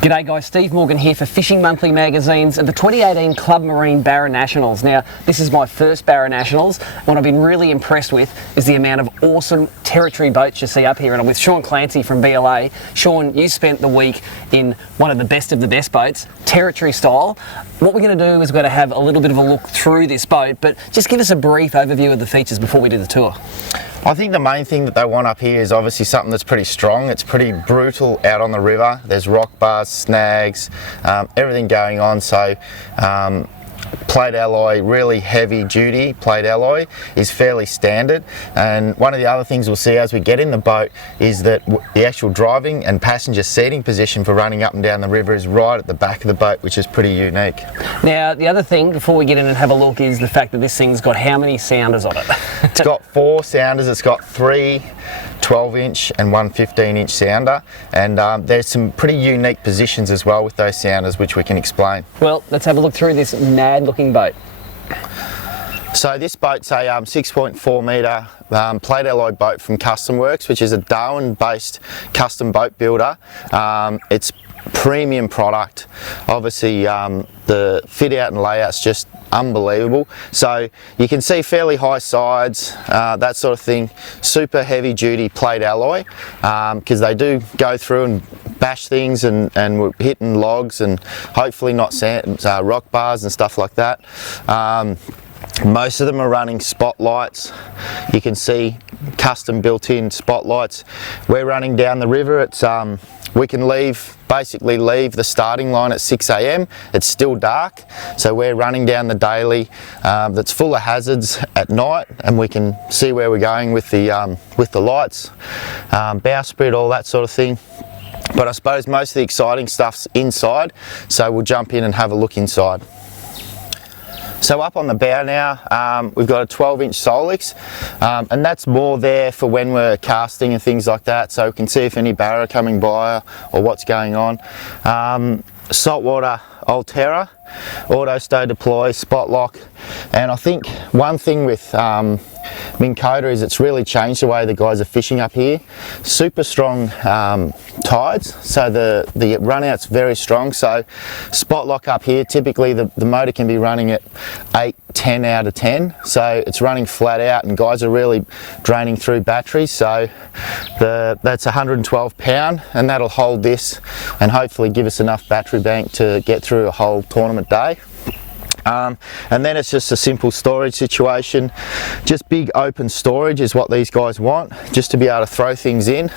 G'day guys, Steve Morgan here for Fishing Monthly Magazines and the 2018 Club Marine Barra Nationals. Now, this is my first Barra Nationals. What I've been really impressed with is the amount of awesome territory boats you see up here, and I'm with Shaun Clancy from BLA. Shaun, you spent the week in one of the best boats, territory style. What we're going to do is we're going to have a little bit of a look through this boat, but just give us a brief overview of the features before we do the tour. I think the main thing that they want up here is obviously something that's pretty strong. It's pretty brutal out on the river. There's rock bars, snags, everything going on. So plate alloy, really heavy duty plate alloy is fairly standard. And one of the other things we'll see as we get in the boat is that the actual driving and passenger seating position for running up and down the river is right at the back of the boat, which is pretty unique. Now, the other thing before we get in and have a look is the fact that this thing's got how many sounders on it? It's got 4 sounders. It's got 3 12-inch and 1 15-inch sounder, and there's some pretty unique positions as well with those sounders, which we can explain. Well, let's have a look through this mad looking boat. So this boat's a 6.4 metre plate alloy boat from Custom Works, which is a Darwin-based custom boat builder. It's premium product. Obviously the fit out and layout's just unbelievable. So you can see fairly high sides, that sort of thing. Super heavy duty plate alloy, because they do go through and bash things, and we're hitting logs and hopefully not sand, rock bars and stuff like that. Most of them are running spotlights. You can see custom built-in spotlights. We're running down the river. It's we can basically leave the starting line at 6 AM. It's still dark, so we're running down the daily that's full of hazards at night, and we can see where we're going with the lights, bowsprit, all that sort of thing. But I suppose most of the exciting stuff's inside, so we'll jump in and have a look inside. So up on the bow now, we've got a 12-inch Solix, and that's more there for when we're casting and things like that, so we can see if any barra are coming by or what's going on. Saltwater Altera, auto stow deploy, spot lock, and I think one thing with Minn Kota is it's really changed the way the guys are fishing up here. Super strong tides, so the run out's very strong. So spot lock up here, typically the motor can be running at 8-10 out of 10, so it's running flat out, and guys are really draining through batteries. So that's 112 pound, and that'll hold this and hopefully give us enough battery bank to get through a whole tournament day. And then it's just a simple storage situation. Just big open storage is what these guys want, just to be able to throw things in.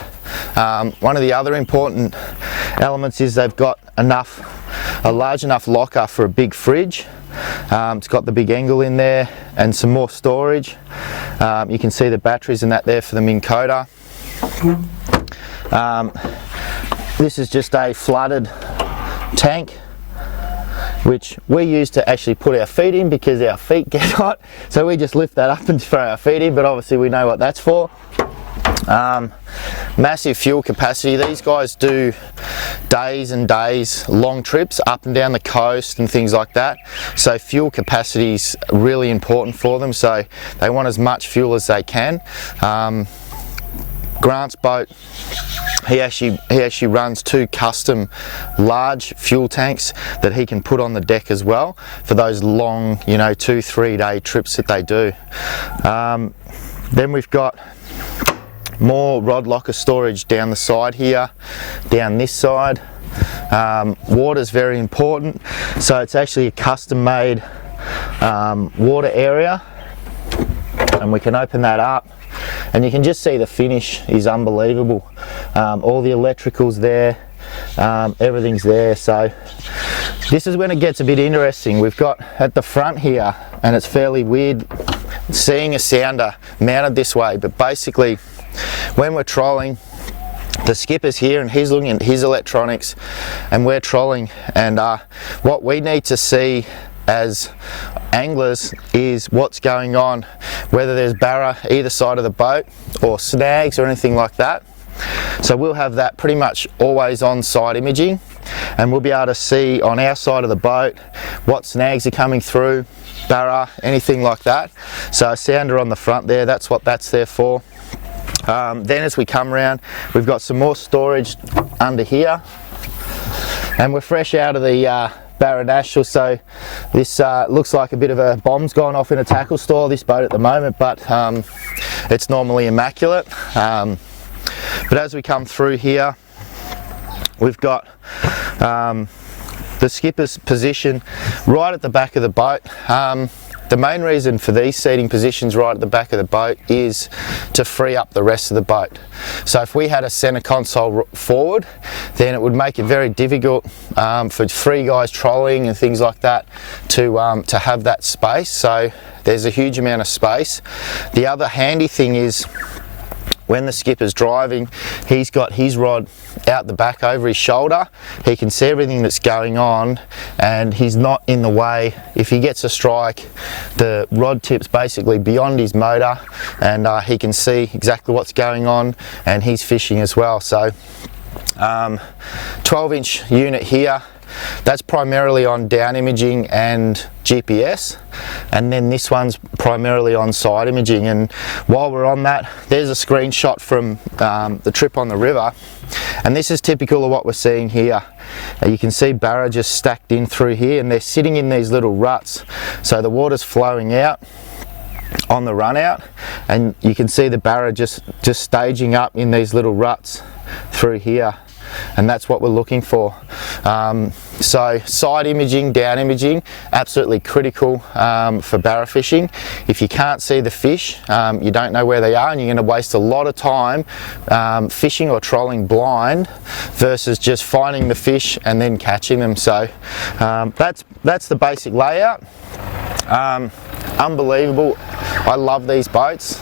One of the other important elements is they've got a large enough locker for a big fridge. It's got the big angle in there and some more storage. You can see the batteries and that there for the Minn Kota. This is just a flooded tank, which we use to actually put our feet in because our feet get hot, so we just lift that up and throw our feet in, but obviously we know what that's for. Massive fuel capacity. These guys do days and days long trips up and down the coast and things like that, so fuel capacity is really important for them, so they want as much fuel as they can. Grant's boat, he actually runs 2 custom large fuel tanks that he can put on the deck as well for those long, 2-3 day trips that they do. Then we've got more rod locker storage down the side here, down this side. Water's very important, so it's actually a custom made water area, and we can open that up. And you can just see the finish is unbelievable. All the electricals there, everything's there. So this is when it gets a bit interesting. We've got at the front here, and it's fairly weird seeing a sounder mounted this way, but basically when we're trolling, the skipper's here and he's looking at his electronics, and we're trolling, and what we need to see as anglers is what's going on, whether there's barra either side of the boat or snags or anything like that. So we'll have that pretty much always on side imaging, and we'll be able to see on our side of the boat what snags are coming through, barra, anything like that. So a sounder on the front there, that's what that's there for. Then as we come around, we've got some more storage under here. And we're fresh out of the Barra Nationals, so this looks like a bit of a bomb's gone off in a tackle store, this boat at the moment, but it's normally immaculate. But as we come through here, we've got the skipper's position right at the back of the boat. The main reason for these seating positions right at the back of the boat is to free up the rest of the boat. So if we had a centre console forward, then it would make it very difficult for three guys trolling and things like that to have that space. So there's a huge amount of space. The other handy thing is, when the skipper's driving, he's got his rod out the back over his shoulder. He can see everything that's going on and he's not in the way. If he gets a strike, the rod tip's basically beyond his motor and he can see exactly what's going on, and he's fishing as well. So 12-inch unit here. That's primarily on down imaging and GPS, and then this one's primarily on side imaging. And while we're on that, there's a screenshot from the trip on the river, and this is typical of what we're seeing here. You can see Barra just stacked in through here, and they're sitting in these little ruts, so the water's flowing out on the run out, and you can see the Barra just staging up in these little ruts through here. And that's what we're looking for. So side imaging, down imaging, absolutely critical for barra fishing. If you can't see the fish, you don't know where they are, and you're going to waste a lot of time fishing or trolling blind versus just finding the fish and then catching them. So that's the basic layout. Unbelievable. I love these boats.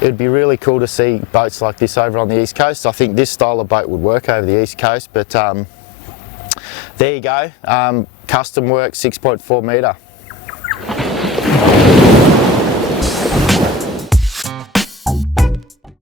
It'd be really cool to see boats like this over on the East Coast. I think this style of boat would work over the East Coast, but there you go. Custom work, 6.4 metre.